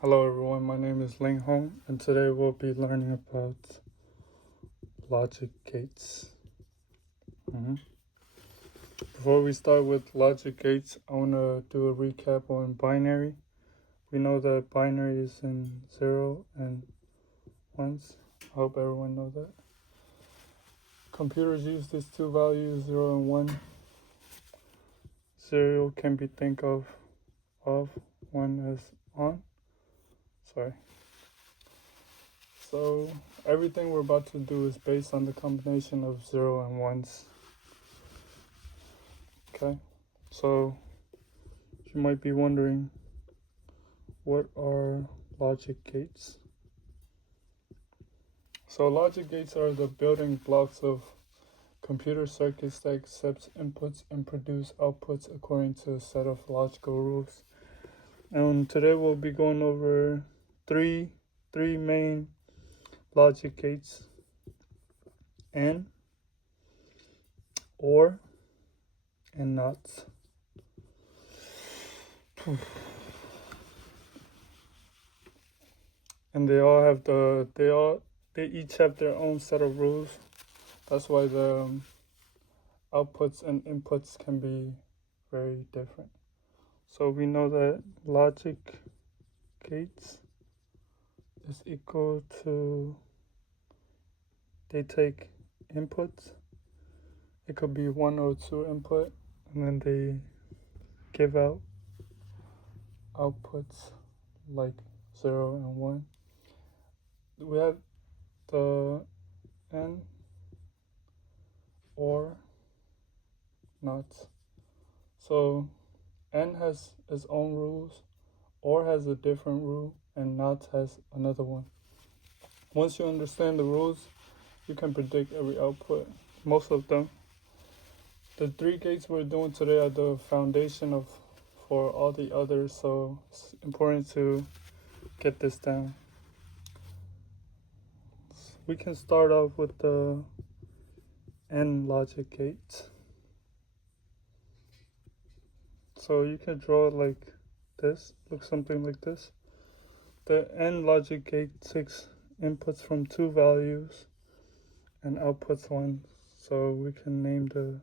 Hello everyone, my name is Ling Hong and today we'll be learning about logic gates. Before we start with logic gates, I want to do a recap on binary. We know that binary is in 0 and 1s. I hope everyone knows that. Computers use these two values, 0 and 1. 0 can be think of 1 as on. So everything we're about to do is based on the combination of 0 and 1s. Okay, so you might be wondering, what are logic gates? So logic gates are the building blocks of computer circuits that accept inputs and produce outputs according to a set of logical rules. And today we'll be going over three main logic gates: AND, OR, and NOT. And they each have their own set of rules. That's why the outputs and inputs can be very different. So we know that logic gates is equal to, they take inputs. It could be 1 or 2 input, and then they give out outputs like 0 and 1. We have the AND, OR, NOT. So AND has its own rules, OR has a different rule, and NOT has another one. Once you understand the rules, you can predict every output, most of them. The three gates we're doing today are the foundation for all the others, so it's important to get this down. We can start off with the AND logic gate. So you can draw it like this, looks something like this. The AND logic gate takes inputs from 2 values and outputs 1. So we can name the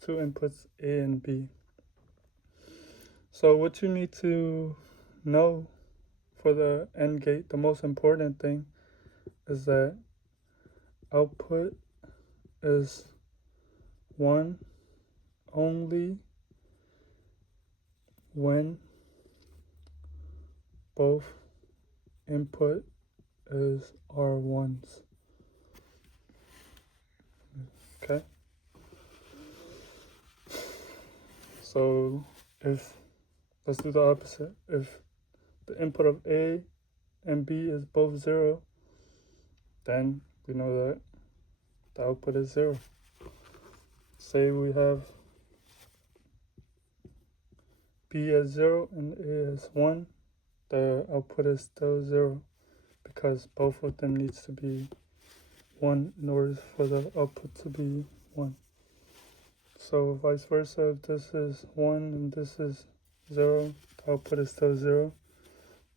2 inputs A and B. So what you need to know for the AND gate, the most important thing is that output is 1 only when both input are 1s. Okay? So let's do the opposite. If the input of A and B is both 0, then we know that the output is 0. Say we have B as 0 and A as 1, the output is still 0 because both of them needs to be 1 in order for the output to be 1. So vice versa, if this is 1 and this is 0, the output is still 0.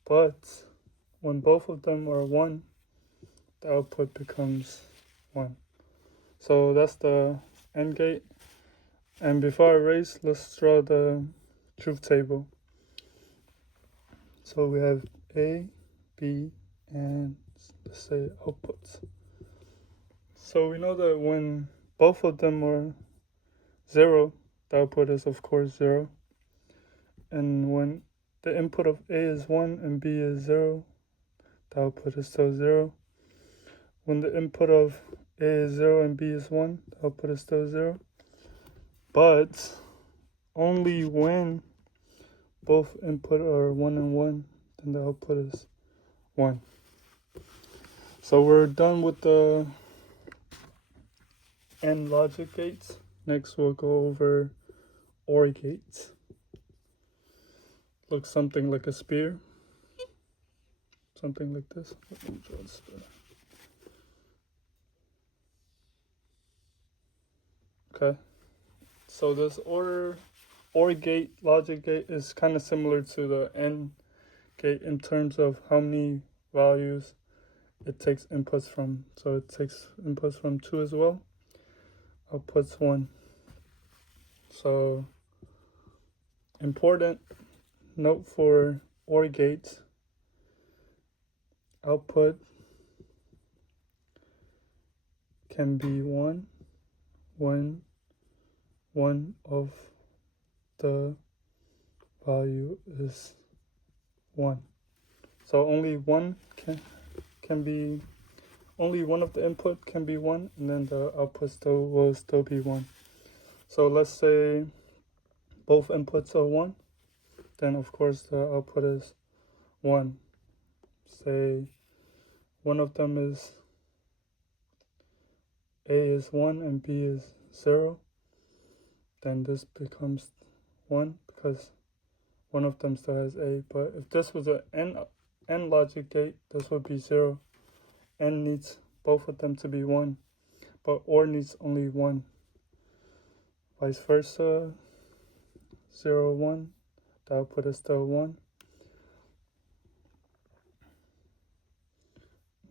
But when both of them are 1, the output becomes 1. So that's the AND gate. And before I erase, let's draw the truth table. So we have A, B, and let's say outputs. So we know that when both of them are 0, the output is of course 0. And when the input of A is 1 and B is 0, the output is still 0. When the input of A is 0 and B is 1, the output is still 0. But only when both input are 1 and 1, then the output is 1. So we're done with the AND logic gates. Next we'll go over OR gates. Looks something like a spear. Something like this. Let me draw the spear. Okay. So this OR gate, logic gate, is kind of similar to the AND gate in terms of how many values it takes inputs from. So it takes inputs from 2 as well. Outputs 1. So important note for OR gates: output can be 1 when one of the value is 1. So only one can be, only one of the input can be 1, and then the output will still be 1. So let's say both inputs are 1, then of course the output is 1. Say one of them is A is 1 and B is 0, then this becomes 1 because one of them still has A. But if this was an AND logic gate, this would be 0. AND needs both of them to be 1, but OR needs only 1. Vice versa, 0, 1, the output is still 1.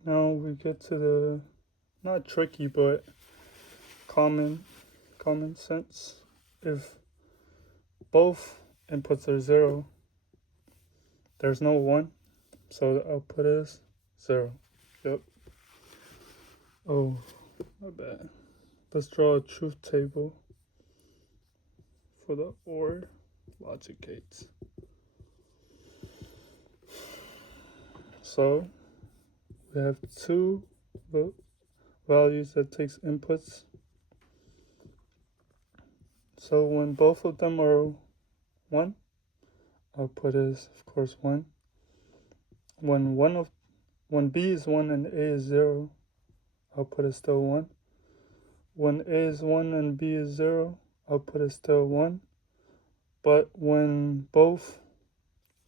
Now we get to the, not tricky, but common sense. If both inputs are 0, there's no 1, so the output is 0. Yep. Oh, my bad. Let's draw a truth table for the OR logic gates. So we have 2 values that takes inputs. So when both of them are 1, output is of course 1. When B is 1 and A is 0, output is still 1. When A is 1 and B is 0, output is still 1. But when both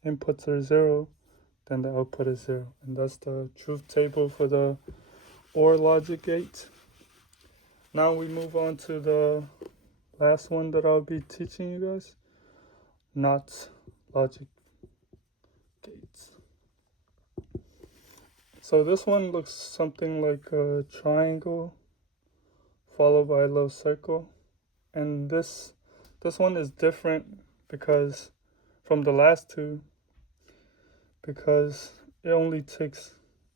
inputs are 0, then the output is 0. And that's the truth table for the OR logic gate. Now we move on to the last one that I'll be teaching you guys: NOT logic gates. So this one looks something like a triangle followed by a little circle. And this one is different because from the last two, because it only takes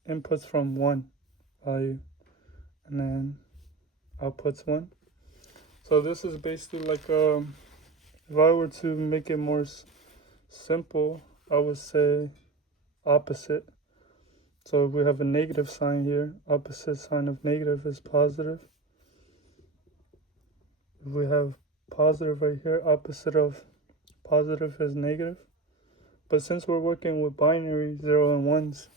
inputs from 1 value and then outputs 1. So this is basically like if I were to make it more simple, I would say opposite. So if we have a negative sign here, opposite sign of negative is positive. If we have positive right here, opposite of positive is negative. But since we're working with binary 0 and 1s,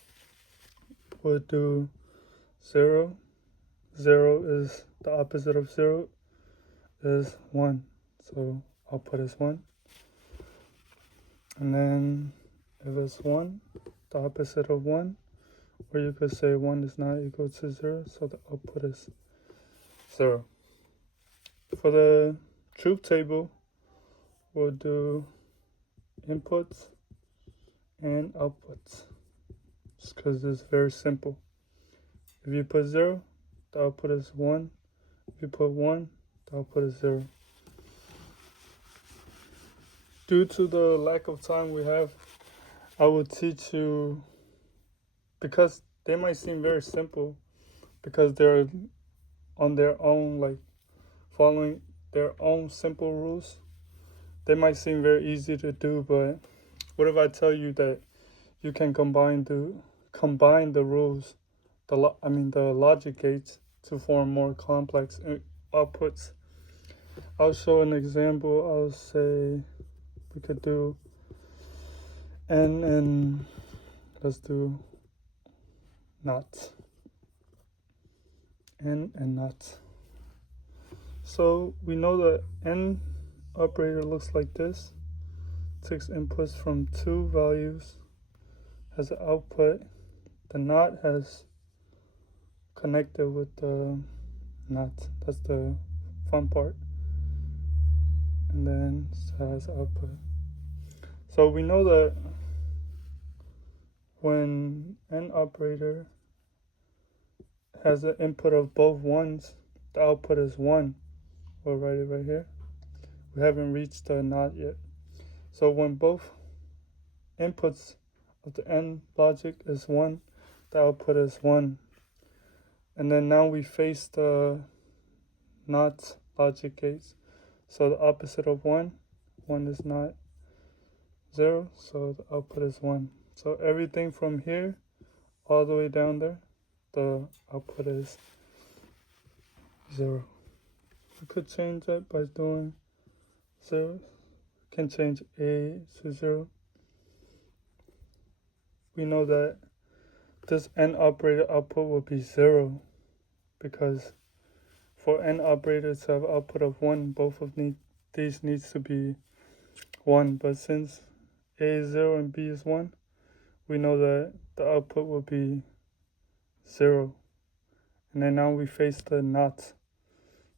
we'll do 0. 0 is the opposite of 0 is 1. So output is 1. And then if it's 1, the opposite of 1, or you could say 1 is not equal to 0, so the output is 0. For the truth table, we'll do inputs and outputs, just because it's very simple. If you put 0, the output is 1. If you put 1, the output is 0. Due to the lack of time we have, I will teach you, because they might seem very simple, because they're on their own, like following their own simple rules. They might seem very easy to do, but what if I tell you that you can combine the rules, the logic gates, to form more complex outputs? I'll show an example. I'll say we could do N and let's do NOT. N and NOT. So we know the N operator looks like this. Takes inputs from 2 values, has an output. The NOT has connected with the NOT. That's the fun part. And then it has output. So we know that when an operator has an input of both ones, the output is 1. We'll write it right here. We haven't reached the not yet. So when both inputs of the AND logic is 1, the output is 1. And then now we face the not logic gates. So the opposite of 1 is not 0, so the output is 1. So everything from here all the way down there, the output is 0. We could change that by doing 0. We can change A to 0. We know that this AND operator output will be 0 because for AND operators to have output of 1, both of these needs to be 1. But since A is 0 and B is 1, we know that the output will be 0. And then now we face the not.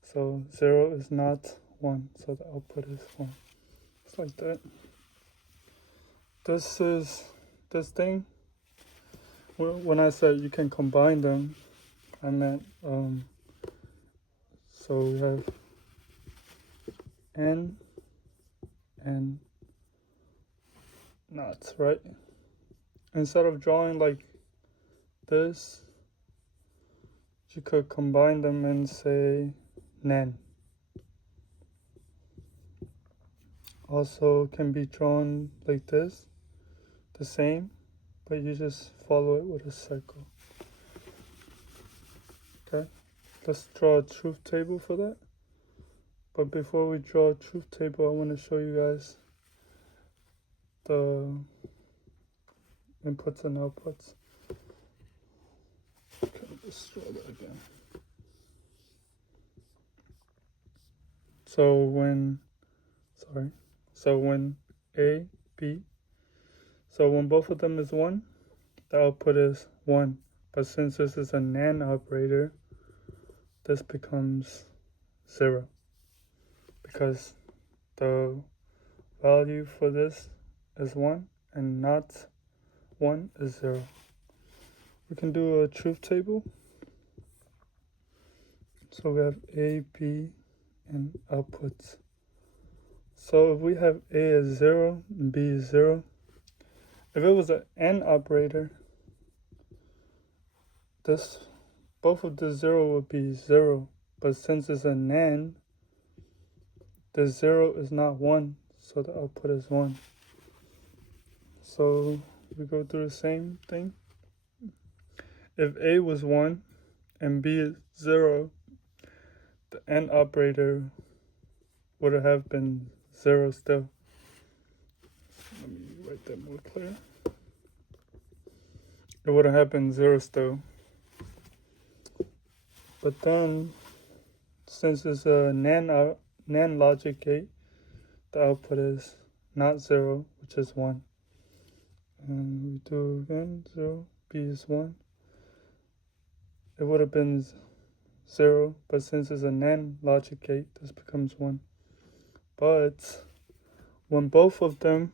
So 0 is not 1, so the output is 1. It's like that. This thing, when I said you can combine them, I meant, so we have N and not, right? Instead of drawing like this, you could combine them and say NaN. Also can be drawn like this, the same, but you just follow it with a circle. Okay, let's draw a truth table for that. But before we draw a truth table, I want to show you guys the inputs and outputs. Okay, let's draw that again. So when A, B, so when both of them is 1, the output is 1. But since this is a NaN operator, this becomes 0. Because the value for this is 1 and not 1 is 0. We can do a truth table. So we have A, B, and outputs. So if we have A as 0 and B is 0, if it was an AND operator, both of the 0 would be 0. But since it's a NaN, the 0 is not 1, so the output is 1. So we go through the same thing. If A was 1 and B is 0, the AND operator would have been 0 still. Let me write that more clear. It would have been 0 still. But then, since it's a NaN logic gate, the output is not 0, which is 1. And we do again, 0, B is 1. It would have been 0, but since it's a NaN logic gate, this becomes 1. But when both the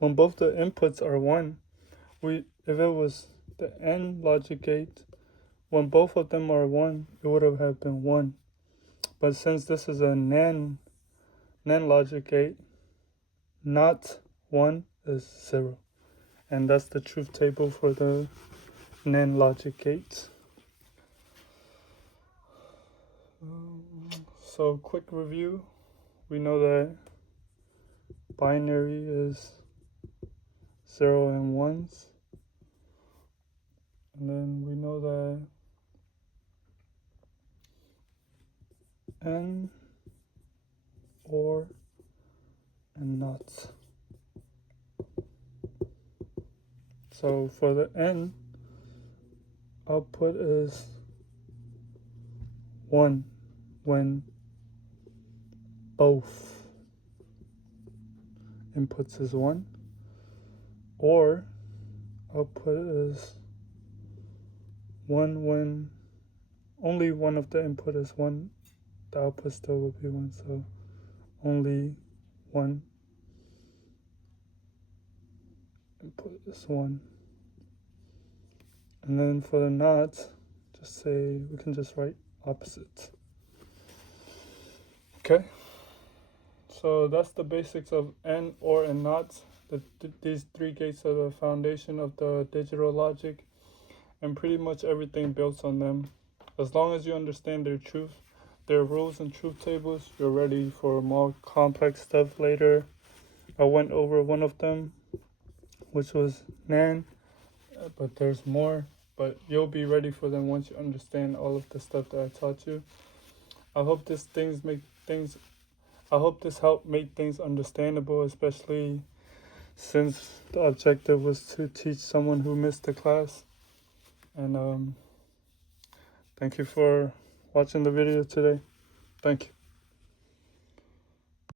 inputs are 1, if it was the AND logic gate, when both of them are 1, it would have been 1. But since this is a NaN logic gate, not 1 is 0. And that's the truth table for the NaN logic gates. So quick review. We know that binary is 0 and 1s. And then we know that N, OR, and NOT. So for the N, output is 1 when both inputs is 1, or output is 1 when only one of the input is 1, the output still will be 1, so only 1 and put this one. And then for the knots, just say, we can just write opposites. Okay, so that's the basics of AND, OR, and NOT. These three gates are the foundation of the digital logic, and pretty much everything built on them. As long as you understand their rules and truth tables, you're ready for more complex stuff later. I went over one of them, which was NAND, but there's more. But you'll be ready for them once you understand all of the stuff that I taught you. I hope this helped make things understandable, especially since the objective was to teach someone who missed the class. And thank you for watching the video today. Thank you.